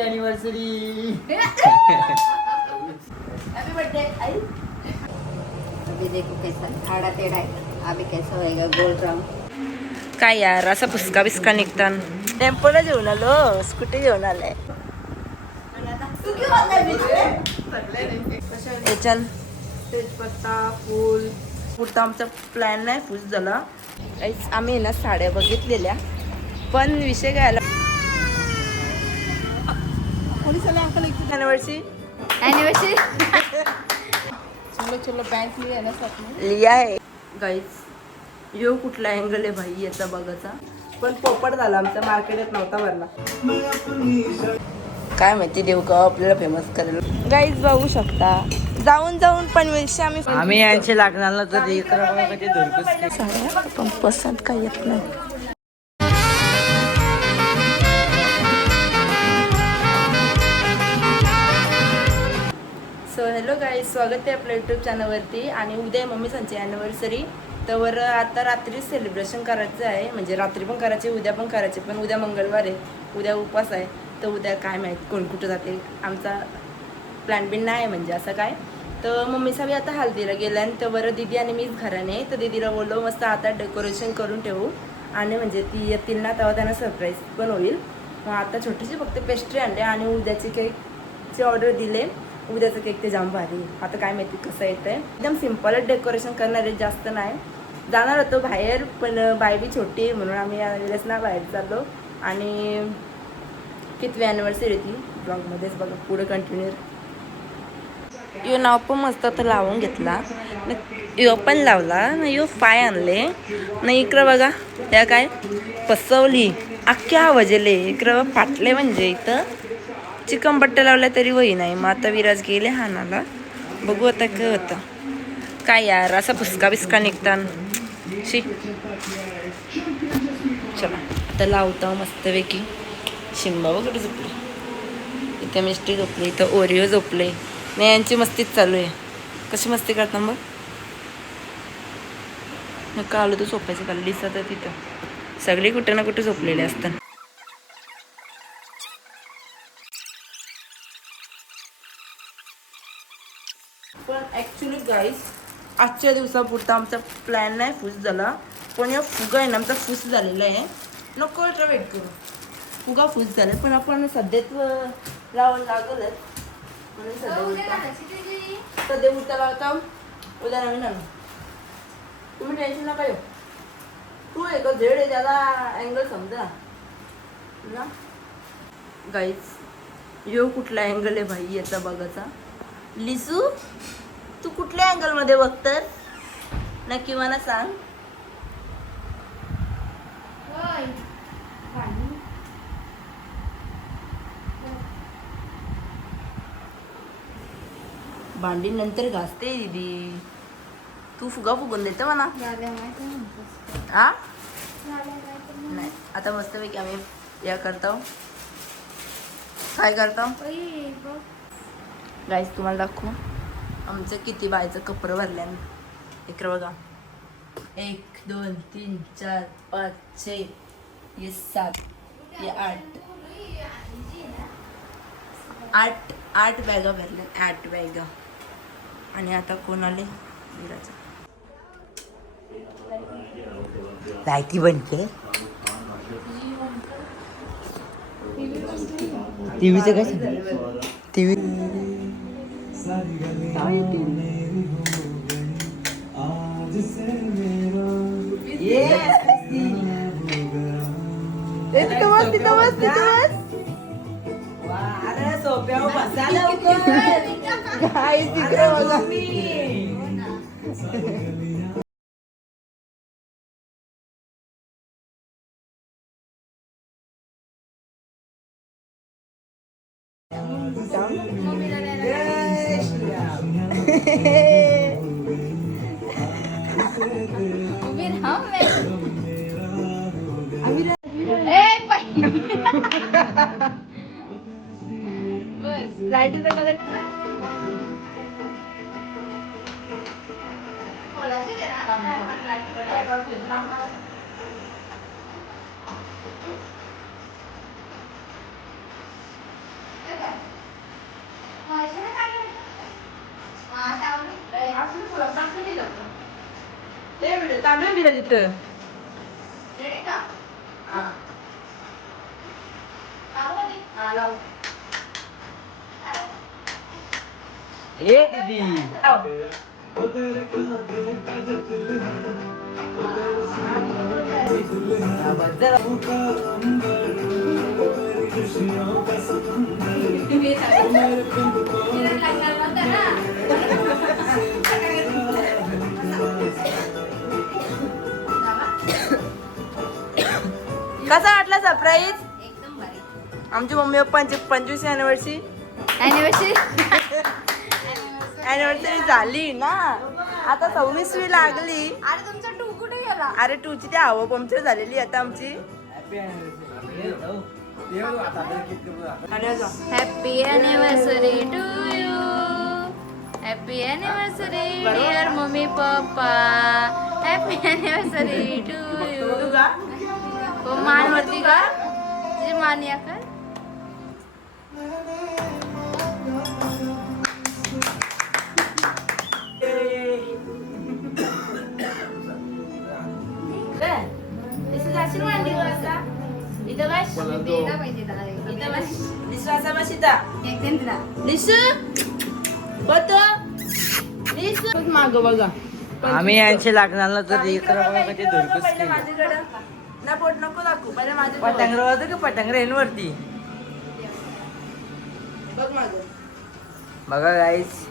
Anniversary happy birthday आई। अभी देखो कैसा आड़ा टेढ़ा है, अभी कैसा होएगा गोल राउंड। काय यार असा पुसका बिस्का निघतान. टेम्पोला घेऊन आलो, स्कूटी घेऊन आले. याच्यान तेजपत्ता फूल पुरता आमचा प्लॅन नाही फूस झाला. आम्ही ना साड्या बघितलेल्या, पण विषय काय आला कोणी चला अंकल एक एनिवर्सरी चलो चलो बैंक लिया ना साथ में। लिया आहे गाईज. यो कुठला अँगल आहे भाई याचा बघाचा. पण पोपट झाला आमचा, मार्केटात नव्हता भरला. काय माहिती देऊ का आपल्याला फेमस करेल. गाईज बघू शकता जाऊन जाऊन पण विषय आम्ही यांचे लागणार तर पण पसंत काही येत नाही. सो हॅलो गाईज, स्वागत आहे आपल्या यूट्यूब चॅनलवरती. आणि उद्या आहे मम्मी सांची ॲनिव्हर्सरी. तर आता रात्री सेलिब्रेशन करायचं आहे, म्हणजे रात्री पण करायचे उद्या पण करायचे. पण उद्या मंगळवार आहे, उद्या उपवास आहे. तर उद्या काय माहीत कोण कुठं जाते, आमचा प्लॅन बिन नाही आहे म्हणजे असं काय. तर मम्मीचा बी आता हल्दीला गेला आणि तर बरं दीदी आणि मीच घराने. तर दीदीला बोललो मस्त आता डेकोरेशन करून ठेवू, आणि म्हणजे ती येतील ना तेव्हा त्यांना सरप्राईज पण होईल. मग आता छोटीशी फक्त पेस्ट्री आणले आणि उद्याची केकची ऑर्डर दिले. उद्याचं केक ते जाम भारी. आता काय माहिती कसं येतं आहे. एकदम सिम्पलच डेकोरेशन करणार आहे, जास्त नाही. जाणार होतो बाहेर पण बाय बी छोटी आहे म्हणून आम्ही यावेळेस ना बाहेर चाललो. आणि कितवी ॲनिव्हर्सरी होती ब्लॉगमध्येच बघा, पुढे कंटिन्यू. यो नाव पण मस्त तर लावून घेतला, यो पण लावला ना. यो पाय आणले ना इकडं बघा, त्या काय पसवली अख्ख्या वजले इकडं फाटले. म्हणजे इथं चिकन बट्ट्या लावल्या तरी वही नाही. मग आता विराज गेले हानाला, बघू आता काय होतं. काय यार असा पुसका बिस्का निघतान शी. चला आता लावता मस्तपैकी. शिंबा वगैरे झोपले, इथे मिस्टी झोपली, इथं ओरिओ झोपले. नाही यांची मस्तीच चालू आहे. कशी मस्ती करता मग नका आलो तर झोपायचं का. लिसा तर तिथं सगळी कुठे ना कुठे झोपलेले असतात. पण ॲक्च्युली गाईज आजच्या दिवसापुरता आमचा प्लॅन नाही फूस झाला. पण या फुगा आहे ना आमचा फूस झालेला आहे. नको अल्ट्रा वेट करू, फुगा फूस झाला. पण आपण सध्याच लावायला लागलच म्हणून सध्या उठता लावता उद्या नवीन आणू. तुम्ही टेन्शन नका येऊ. तू एक झेड आहे त्याला अँगल समजा ना. गाईज यो कुठला अँगल आहे भाई याचा बघाचा. लिसू तू कुठल्या अँगलमध्ये बघतर नक्की मला सांग. भांडी नंतर घासते दीदी, तू फुगा फुगून देते म्हणा. हा नाही आता मस्तपैकी आम्ही या करतो. काय करतो गाईज तुम्हाला दाखवू आमचं किती बायचं कपडं भरल्यानं. इकडं बघा, 1 2 3 4 5 6 ये 7 ये 8 बॅगा भरल्या, 8 बॅगा. आणि आता कोण आले विराज. लायकी बनते टीव्हीचं काय सांग. टीव्ही सोप्यावर बसायला काय तिकडे बघा. लाईटचा कलर तांदूळ दिलं तिथं. ए दीदी कसा वाटला सरप्राईज? एकदम भारी. आमची मम्मी पप्पांची 25वी अॅनिव्हर्सरी अॅनिव्हर्सरी झाली ना, आता 26वी लागली. अरे तुमचा टू कुठे गेला? अरे टूची ती हवा पंक्चर झालेली आता आमची. Happy anniversary to you. Happy anniversary dear mummy papa. Happy anniversary to you. हो मान वरती का? तुझी मान या कर. माग बघा आम्ही यांचे लागणार तर इकडं बघा कधी धुरकूस केली. माझ्याकडं ना पोट नको दाखवू बरं माझ्या पटांगर होतं का पटांगर येणवरती बघ माग. बघा गाईस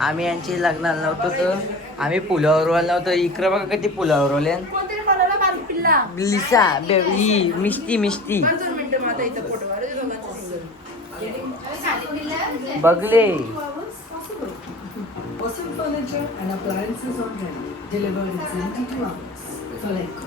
आम्ही यांची लग्नाला नव्हतो तर आम्ही पुलावर नव्हतो. इकडं बघा कधी पुलावर ओले. कोणतरी मला बारीक पिल्ला लिसा ही मिष्टी मिष्टी 5 मिनिटं माझा इथं फोटोवर Baghel. Awesome furniture and appliances on rent. Delivered in 72 hours. Select.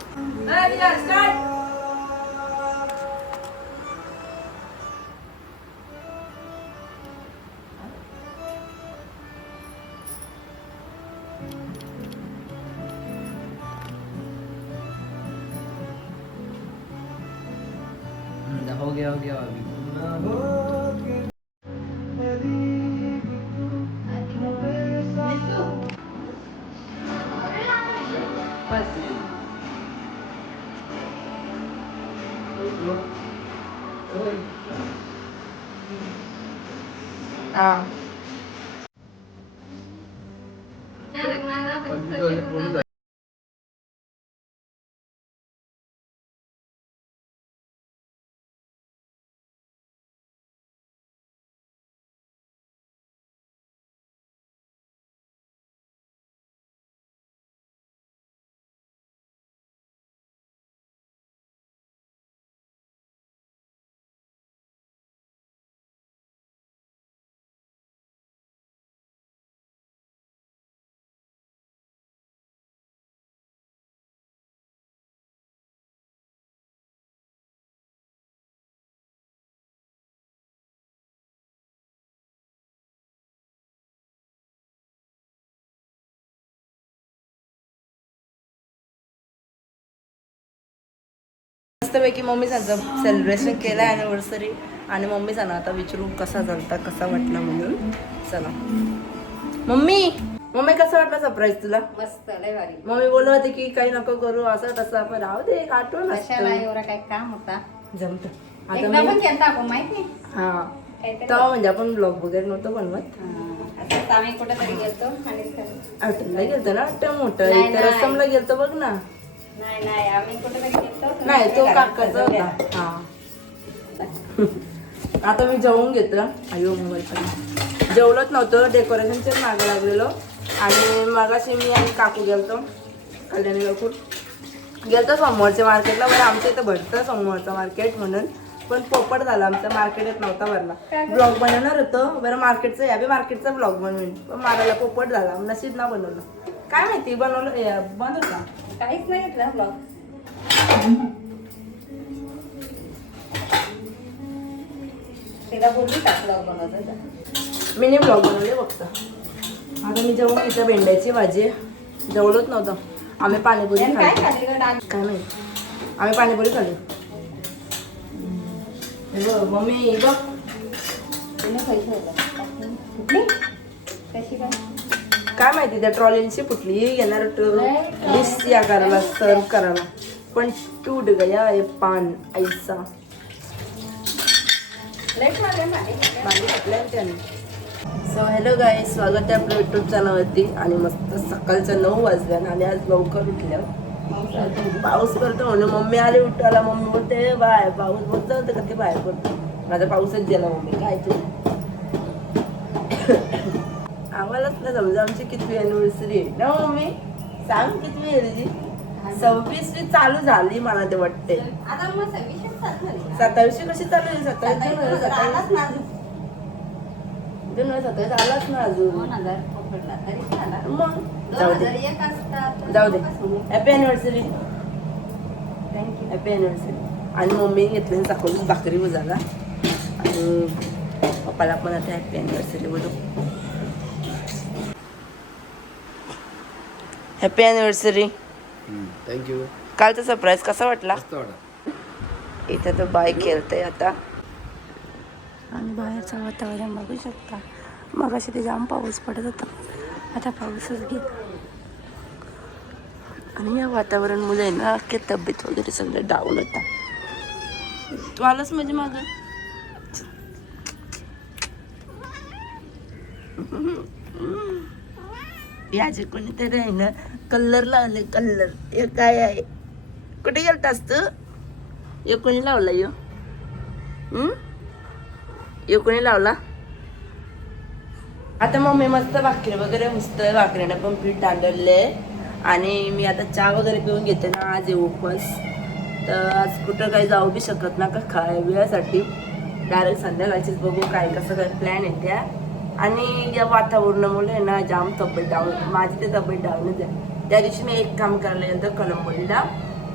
हो गया अभी. हा मस्तपैकी मम्मी सांगतं सेलिब्रेशन केलं अॅनिव्हर्सरी आणि मम्मी सांगा आता विचारू कसा झालता कसा वाटला म्हणून. चला मम्मी कसा वाटला सरप्राईज तुला? मस्त लय भारी. मम्मी बोलत होती की काही नको करू असं तसं आपण राहू दे एक आठवण कशाला असतं. एवढा काय काम होता? जमत आता एकदा मी पण केलता आपण माहिती. हा काहीतरी. तेव्हा म्हणजे आपण ब्लॉग वगैरे नव्हतं बनवत. असंच आम्ही कुठेतरी गेलतो आणि आठवणला गेलतो ना वाटतं मोठं नाही, इथं नाही. रस्समला गेलतो बघ ना. नाही आम्ही कुठेतरी गेलतो. नाही तो काकाचा होता. हा आता मी जेवून घेतलं. अयो मोबाईल पण जेवलंच नव्हतं डेकोरेशनच्याच मागे लागलेलो आणि मगाशी मी आणि काकू गेलतो कल्याणी लवकर गेलतो सोमवारच्या मार्केटला. बरं आमच्या इथं भरतं सोमवारचं मार्केट म्हणून पण पोपट झाला आमचा मार्केटात नव्हता भरला. ब्लॉग बनवणार होतं बरं मार्केटचा या बी मार्केटचा ब्लॉग बनवेन पण मारायला पोपट झाला नशीब ना बनवलं. काय माहिती बनवलं बंद होता. काहीच नाही घेतला ब्लॉग. तिला बोलली का ब्लॉग बनवतो? मी ब्लॉग बनवले फक्त. आता मी जेवण इथं भेंड्याची भाजी जेवलोच नव्हतं. आम्ही पाणीपुरी काय खाल्ली. खाल्ली गं डाळ? काय माहिती आम्ही पाणीपुरी खाल्ली. हे बघ मम्मी बघ तिने पैसे होता कुठली? कशी काय? काय माहिती त्या ट्रॉलीची फुटली घेणार डिश या करायला सर्व करायला पण टूट गया हे पान ऐसा सो हॅलो गाय स्वागत आहे आपल्या युट्यूब चॅनलवरती आणि मस्त सकाळचं 9 वाजल्यानं आणि आज लवकर उठल्या पाऊस पडतो म्हणून मम्मी आली उठायला मम्मी बोलते बाय पाऊस बोलतो होतं का ते बाहेर पडतो माझा पाऊसच गेला मम्मी काय तू आम्हालाच ना समजा आमची कितवी अॅनिव्हर्सरी आहे ना मम्मी सांग कितवी आहे तुझी 26वी चालू झाली मला ते वाटते 27वी कशी चालू आहे 27 आलाच ना अजून मग जाऊ दे हॅपी अॅनिव्हर्सरी हॅपी अॅनिव्हर्सरी आणि मम्मी घेतली चाकून भाकरी बुजाला आणि पप्पाला पण आता हॅपी अॅनिव्हर्सरी बोलू हॅपी अॅनिव्हर्सरी थँक्यू कालचा सरप्राईज कसा वाटला मस्त वाटत इथे तर बाय खेळतंय आता आणि बाहेरचं वातावरण बघू शकता मग अशी ते जाम पाऊस पडत होता आता पाऊसच गेला आणि या वातावरणमुळे ना अख्खे तब्येत वगैरे सगळं डाऊन होता तू आलास म्हणजे माझं याचे कोणीतरी आहे ना कलर लावले कलर हे काय आहे कुठे गेलतास तू हे कोणी लावला यो कोणी लावला आता मम्मी मस्त भाकरी वगैरे हुसतोय भाकरीनं पण पीठ तांदळले आणि मी आता चहा वगैरे पिऊन घेते ना आज ये उपवास तर आज कुठं काही जाऊ बी शकत ना का खाय वेळासाठी डायरेक्ट संध्याकाळचीच बघू काय कसं काय प्लॅन आहे त्या आणि या वातावरणामुळे ना जाम तब्येत डाऊन माझी ते तब्येत डाऊनच आहे त्या दिवशी मी एक काम करायला गेलं तर कलंबोलीला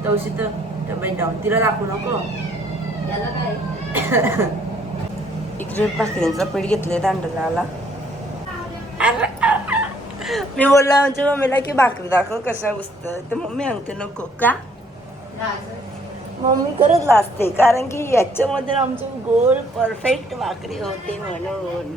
तवशी तर तब्येत डाऊन तिला दाखवू नको इकडे भाकरींचा पीठ घेतले तांदळाला मी बोलला आमच्या मम्मीला की भाकरी दाखव कशा बसतं तर मम्मी सांगते नको का मम्मी करत लाजते कारण की याच्यामध्ये आमचं गोल परफेक्ट भाकरी होते म्हणून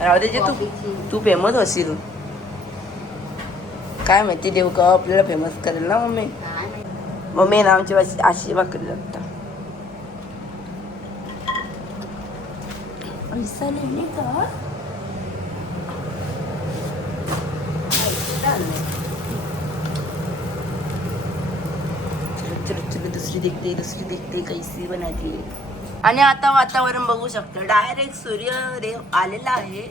राहू दे तू फेमस होशील काय माहिती देव का आपल्याला फेमस करेल ना मम्मी मम्मी ना आमची अशी भाकरी लागतात पैसा नाही का दुसरी देखते कैसी बनायची आणि आता वातावरण बघू शकता डायरेक्ट सूर्यदेव आलेला आहे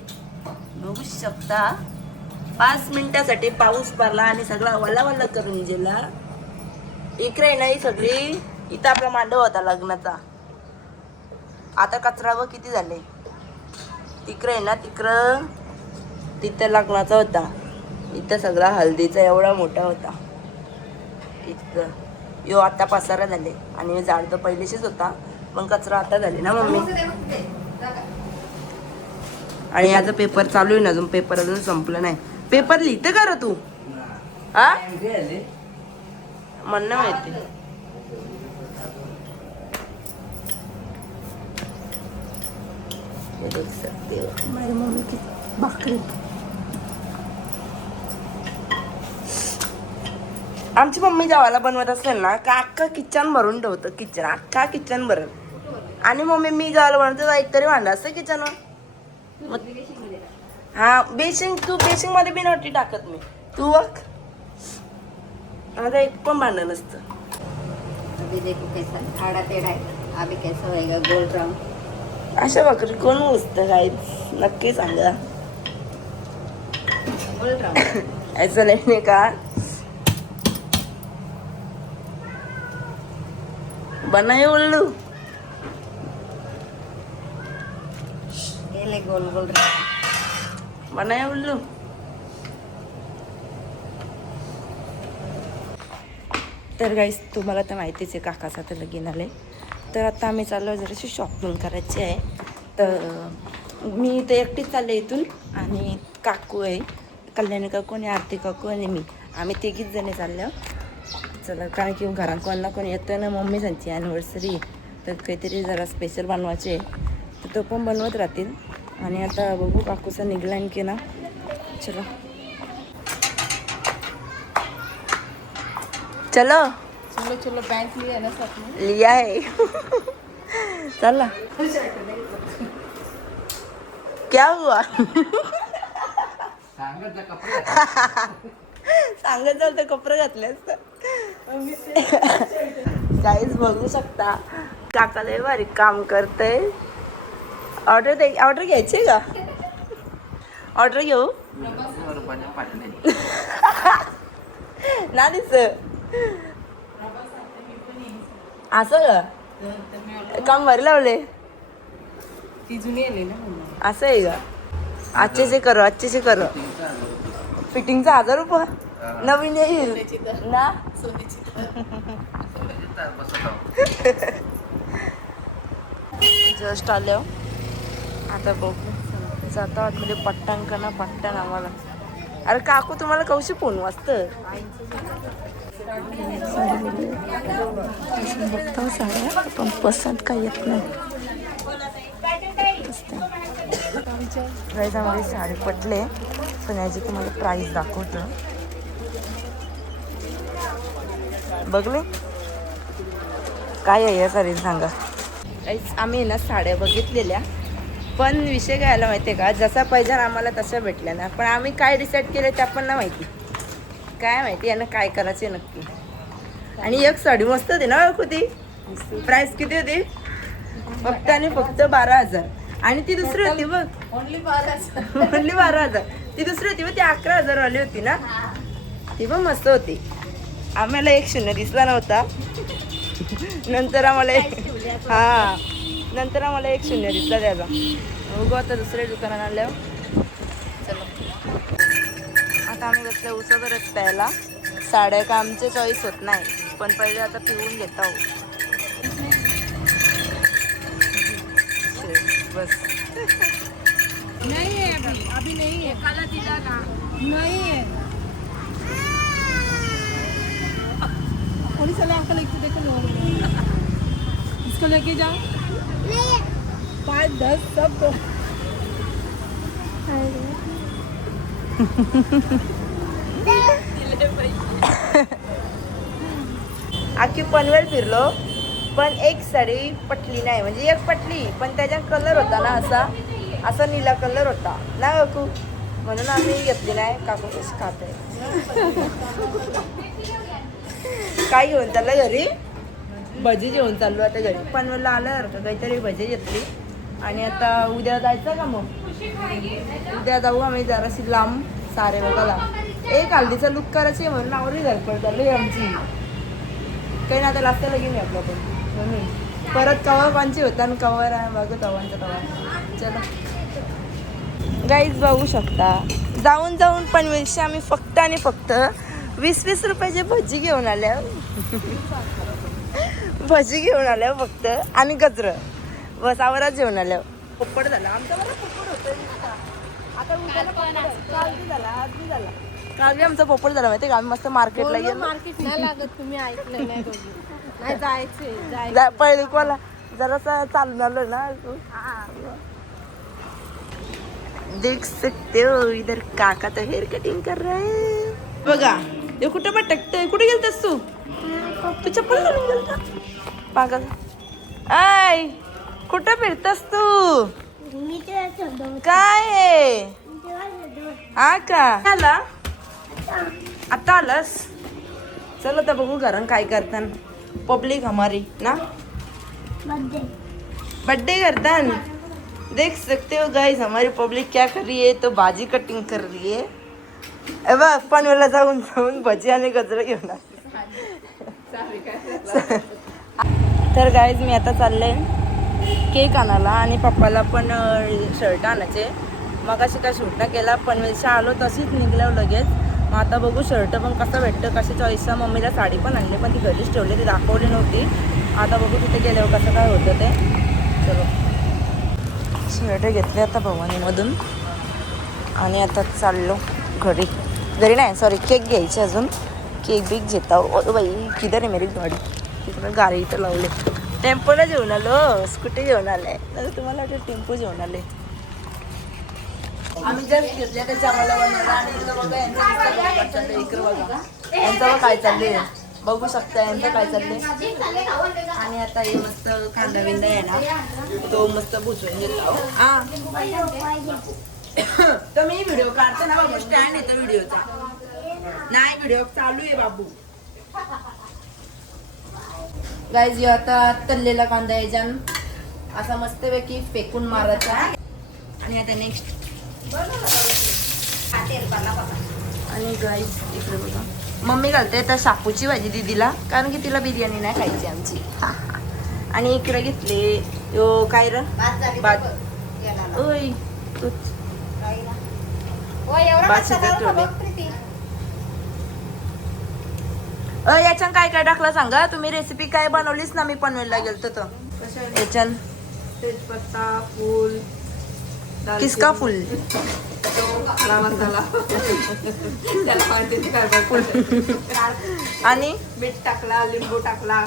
बघू शकता 5 मिनिटासाठी पाऊस पडला आणि सगळा वल्ला करून गेला इकडे नाही सगळी इथं आपला मांडव होता लग्नाचा आता कचरा व किती झाले तिकडे ना तिथं लग्नाचा होता इथं सगळा हल्दीचा एवढा मोठा होता इथं यो आता पसारा झाले आणि झाड तर पहिलेशीच होता पण कचरा आता झाले ना मम्मी आणि याचा पेपर चालू आहे ना अजून पेपर अजून संपलं नाही पेपर लिहिते का रे तू हा म्हणणं माहिती देख सकते हो हमारी मम्मी की भाकरी आमची मम्मी जेवायला बनवत असेल ना का अख्खा किचन भरून ठेवतं किचन अख्खा किचन भरून आणि मम्मी मी जेवायला बनवतो एक तरी भांडं असतं किचनवर हा बेसिंग मध्ये बी नव्हती टाकत मी तू बघ माझं एक पण भांडण नसतं अशा भाकरी कोण उचतं काय नक्की सांगा असं नाही का बनाए उल्लू गोल गोल बनाए उल्लू तर गाईस तुम्हाला तर माहितीच आहे काकाचा तर लगीन आले तर आता आम्ही चाललो जराशी शॉपिंग करायची आहे तर मी तर एकटीच चालले इथून आणि काकू आहे कल्याणी काकू आणि आरती काकू आणि मी आम्ही तिघीच जणी चाललो चला कारण की घरात कोण ना कोण येतं ना मम्मी सांची ॲनिव्हर्सरी तर काहीतरी जरा स्पेशल बनवायचे तर तो पण बनवत राहतील. आणि आता बघू काकूचा निघला आणखी ना. चलो चलो चलो चलो बैंक लिया ना साथ में. लिया है चला क्या हुआ सांगत जाल तर कपडे घातले असतं. काहीच बघू शकता काका लय भारी काम करते. ऑर्डर घ्यायची का? ऑर्डर घेऊ ना दिस असं का काम भारी लावले ती जुनी आली ना. असं आहे का? आजचे से करो फिटिंगचा 1000 रुपये नवीन येईल ना. जस्ट आले आता बघू जाता आतमध्ये पट्टण आम्हाला. अरे काकू तुम्हाला कौशी फोन वाजतं बघता साड्या पण पसंत काही येत नाही. प्राईजमध्ये साडी पटले पण याची तुम्हाला प्राईस दाखवतो. बघले काय आहे या साडी सांगा. आम्ही ना साड्या बघितलेल्या पण विषय काय आला माहिती आहे का जसा पाहिजे आम्हाला तशा भेटल्या ना पण आम्ही काय डिसाईड केलं ते आपण ना माहिती काय माहिती यांना काय करायचे नक्की. आणि एक साडी मस्त होती ना होती प्राईस किती होती फक्त आणि फक्त 12,000 आणि ती दुसरी होती बघ ओनली 12,000. ओनली 12,000. ती दुसरी होती बघ ती 11,000 वाली होती ना ती पण मस्त होती. आम्हाला 1 दिसला नव्हता नंतर आम्हाला 1 दिसला त्याचा. बघू आता दुसऱ्या दुकानात आल्यावर. चलो आता आम्ही बसल्या उसावरच प्यायला. साड्या का आमचे चॉईस होत नाही पण पहिले आता पिऊन घेत आहोत. बस नहीं है अभी नहीं है. काला दिला ना नहीं है. पुलिस वाले अंकल एक देखो लो इसको लेके जाओ. नहीं 5-10 सब दो. आखी पनवेल फिरलो पण एक साडी पटली नाही म्हणजे एक पटली पण त्याचा कलर होता ना असा नीला कलर होता ना काकू म्हणून आम्ही घेतली नाही. काकू कशी खाते काय घेऊन चाललं घरी भजी जेवून चाललो आता घरी. पनवेलला आल्यावर का काहीतरी भजी घेतली आणि आता उद्या जायचं का मग उद्या जाऊ आम्ही जराशी लांब सारे बघायला. एक हल्दीचा लुक करायची म्हणून आवडी धडपड चालली आमची काही ना आता लागतं लगेच मी आपलं पण म्हणून परत कवर पांची होता आणि कवर आहे बघू तवांचा तवा. चला गाईज बघू शकता जाऊन पनवेलशी आम्ही फक्त आणि फक्त 20-20 रुपयाचे भजी घेऊन आल्या फक्त आणि गजरं बस आवरात जेवण आल्या. पोपट झाला आमचा बरं पोपट होतं आता उद्याला काल बी झाला आज बी झाला. काल बी आमचा पोपट झाला माहिती का आम्ही मस्त मार्केटला गेलो. मार्केट नाही लागत तुम्ही ऐकलं नाही दोघी. नाही जायचे पहिले कोला जरासा चालून आलो ना. देख सकते हो इधर काका तो हेअर कटिंग कर रहा है बघा. ते कुठं भटकतंय कुठे गेलतास तू चप्पल घालून गेलता पागल. आय कुठं फिरतास तू काय हा का आला आता आलास. चल आता बघू घरात काय करताना पब्लिक हमारी ना बर्थडे करतान. देख सकते हो गाइस हमारी पब्लिक क्या कर रही है तो भाजी कटिंग कर रही है. बघ पनवेलला जाऊन भजी आणि गजरं घेऊन तर गाईज मी आता चालले केक आणायला आणि पप्पाला पण शर्ट आणायचे. मग अशी काय शूट ना केला पनवेलच्या आलो तशीच निघल्यावर लगेच. मग आता बघू शर्ट पण कसं भेटतं कशी चॉईसचा. मम्मीला साडी पण आणली पण ती घरीच ठेवली ती दाखवली नव्हती. आता बघू तिथे गेल्यावर कसं काय होतं ते. चलो शर्ट घेतले आता भवानीमधून आणि आता चाललो घरी नाही सॉरी केक घ्यायचे अजून. केक बिक घेता ओ बाई किधर आहे मेरी गाडी तिकडं गाडी इथं लावले टेम्पोला घेऊन आलो स्कूटी घेऊन आले तर तुम्हाला वाटतं टेम्पो घेऊन आले आम्ही जस्ट घेतल्या त्याच्या आम्हाला बनवलं आणि इकडं बघा यांचं चाललंय इकडं बघा यांचं बघ काय चाललंय बघू शकता यांचं काय चाललंय आणि आता हे मस्त कांदा बिंदा आहे ना तो मस्त भुजवून घेतो तर मी व्हिडिओ काढते ना बाबू स्टँड येतो व्हिडिओचा नाही व्हिडिओ चालू आहे बाबू गाईज यो आता तळलेला कांदा याच्यान असा मस्तपैकी फेकून मारायचा आणि आता नेक्स्ट आणि गाईज इकडे बघा मम्मी घालते त्या शापूची भाजी दीदीला कारण की तिला बिर्याणी नाही खायची आमची आणि इकडे घेतले यो काय र भात ओय तूच याच्यान काय काय टाकलं सांगा तुम्ही रेसिपी काय बनवलीस ना मी पनवेलला गेलतो तर याच्यान तेजपत्ता फूल किसका फुल मसाला त्याला माहिती काय फुल आणि मीठ टाकला लिंबू टाकला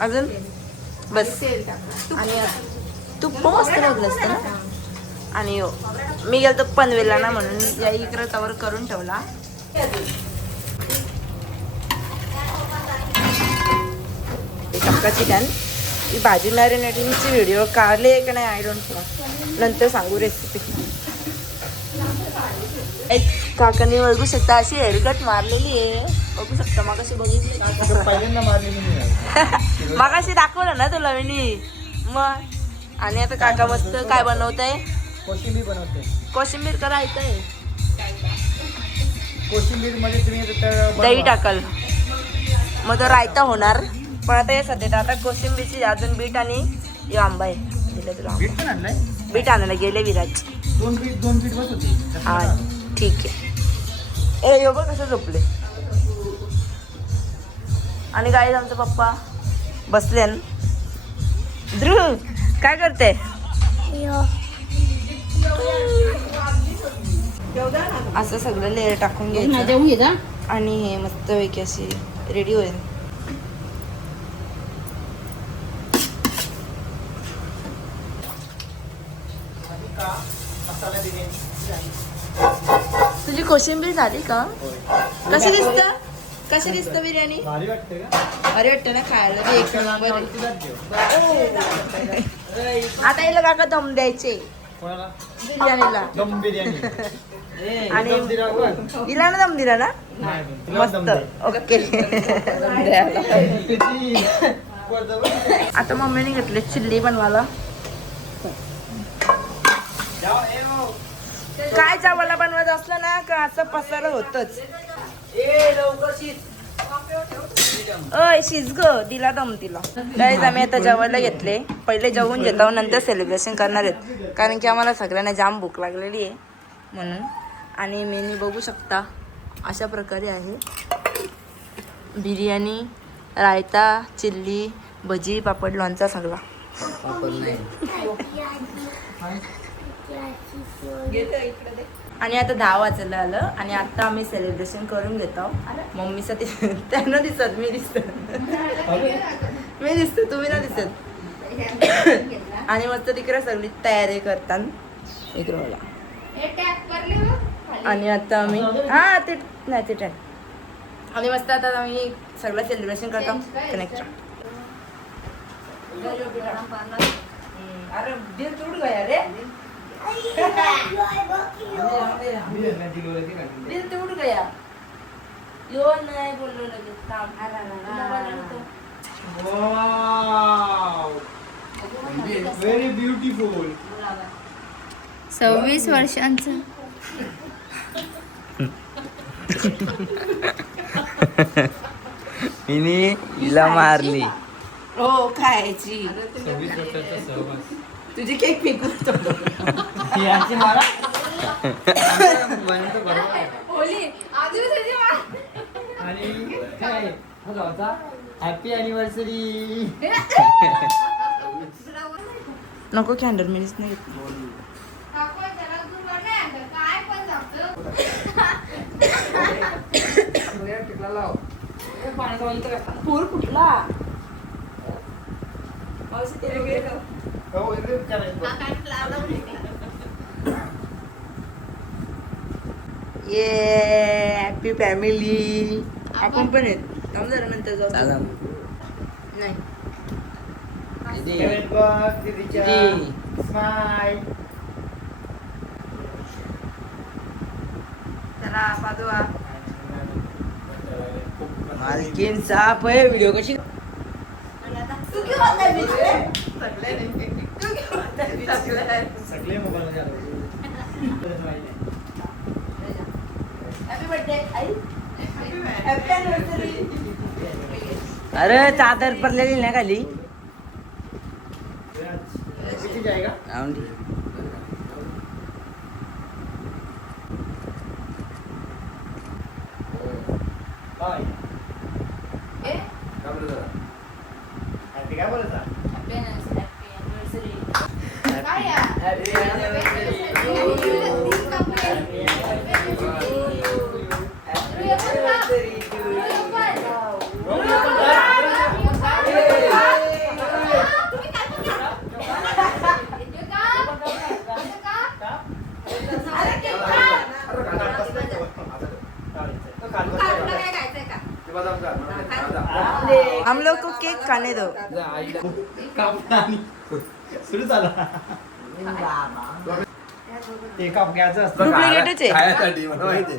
अजून बस तेल टाकला आणि तूप मस्त लागलं असतं ना आणि हो मी गेलतो पनवेलला ना म्हणून या इकडं कवर करून ठेवला टक्का चिकन ही भाजी मॅरिनेटिंगची व्हिडिओ काढली आहे का नाही आय डोंट नो नंतर सांगू रेसिपी काकांनी बघू शकता अशी हेअरकट मारलेली आहे बघू शकता मग कशी बघितली मग अशी दाखवलं ना तुला मी मग आणि आता काका मस्त काय बनवत आहे कोशिंबीर बनवते कोशिंबीर करायचं आहे कोशिंबीर मध्ये तुम्ही दही टाकल मग तो रायता होणार पण आता हे सध्या आता कोशिंबीरची अजून बीट आणि हे आंबा आहे दिलं तुला बीट पण आणलाय बीट आणायला गेले विराज दोन बीट बस होती हा ठीक आहे ए यो बघ कसं झोपले आणि गाईज आमचा पप्पा बसले ध्रुव काय करते असं सगळं लेअर टाकून घ्यायचं आणि हे मस्त पैकी अशी रेडी होईल तुझी कोशिंबीर झाली का कशी दिसत बिर्याणी भारी वाटते का अरे वाटतं ना खायला बी एक नंबर आहे. आता हिला काका दम द्यायचे कोणाला बिर्याणीला दम बिर्याणी आणि हिला ना दम दिला ना मस्त ओके आता मम्मीने घेतले चिल्ली बनवायला काय चावला बनवायचं असलं ना का असं पसार होतच अय शिज ग दिला दम तिला गाईज आम्ही आता जेवायला घेतले पहिले जेवून घेतो नंतर सेलिब्रेशन करणार आहेत कारण की आम्हाला सगळ्यांना जाम भूक लागलेली आहे म्हणून आणि मेन्यू बघू शकता अशा प्रकारे आहे बिर्याणी रायता चिल्ली भजी पापड लोणचा सगळा आणि आता 10 वाजायला आलं आणि आता आम्ही सेलिब्रेशन करून घेतो मम्मीचं त्यांना दिसत मी दिसतो तुम्ही ना दिसत आणि मस्त तिकडे सगळी तयारी करतात इकडे मला आणि आता आम्ही हा ते नाही ते ट्रॅक आणि मस्त आता आम्ही सगळं सेलिब्रेशन करतो कनेक्ट अरे दिल टूट गया रे दिल टूट गया यो नाही बोललो लगेच व्हेरी ब्युटिफुल 26 वर्षांचं हिला मारली हो खायची तुझी केक फेकून हॅपी अॅनिव्हर्सरी नको कॅन्डल मिळीच नाही पूर कुठला मावशी ते वगैरे कर. ये हॅपी फॅमिली. आपण पण येत थांब जरा नंतर जाऊ. चला. नाही दीदी. दीदी. चला पादवा. मालकीनचा पै व्हिडिओ कशी तू किती वाजता भिजले? तू किती वाजता भिजले? हॅपी बर्थडे आई. Happy anniversary. अरे चादर पडलेली नाही खाली राहून दे. हम लोग को केक खाने दो. सुरू झाला ते काप घ्यायचं असतं डुप्लिकेटच आहे. खायसाठी मला माहिती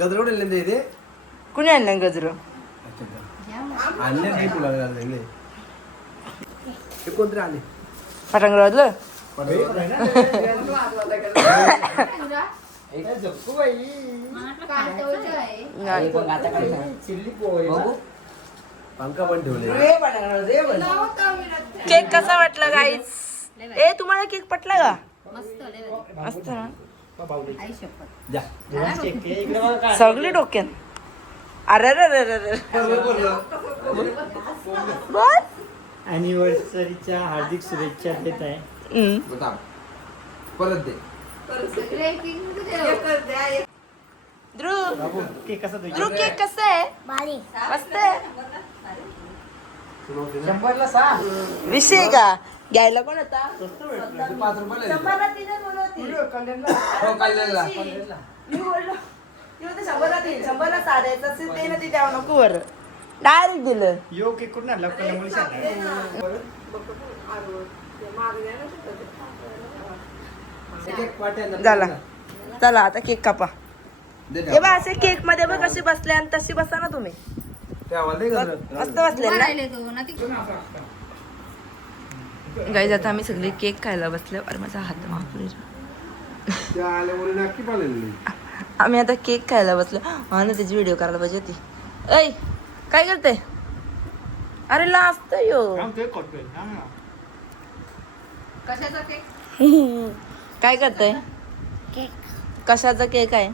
गजर उडेल ना ते कुणी आणलं गजर? आणले नाही तुला लागले ते कोणतरी आले पटांगणातलं हे बघ, आता काय झालं? बघू. पंखा पण ठेवले केक कसा वाटला गाईज? ए तुम्हाला केक पटला का? मस्त ना? सगळी डोक्यात. अरे बोल. अॅनिव्हर्सरीच्या हार्दिक शुभेच्छा देत आहे. परत दे ध्रुव केक कसा ध्रुव केक कसा आहे? मस्त आहे. शंभरला 6 विषय का घ्यायला कोण होता? 5 रुपये शंभरला तिने बोलवती. हो कल्याणला मी बोललो ती होती 100ला तीन 100ला साडे तसे ते ना ती द्यावं नको बरं डायरेक्ट दिलं. यो केक कुठून आणला कल्याणमुळे झाला चला आता केक कापा. दे हे बा असे केक मध्ये बघ कशी बसले आणि तशी बसा ना तुम्ही. मस्त बसले ना गाईज. आता आम्ही सगळे केक खायला बसलो. अरे माझा हात वापरे. आम्ही आता केक खायला बसलो. हा ना त्याची व्हिडिओ करायला पाहिजे होती. ऐ काय करते? अरे लास्ट यो कशाचा केक? काय करताय? कशाचा केक आहे?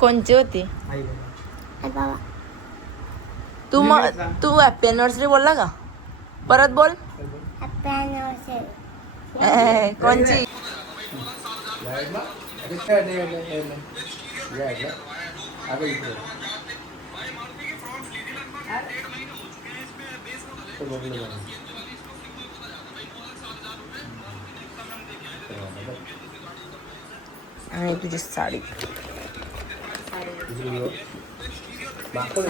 कोणची होती? तू हॅपी अॅनिव्हर्सरी बोलला का? परत बोल. कोणची? आणि तुझी साडी. दाखव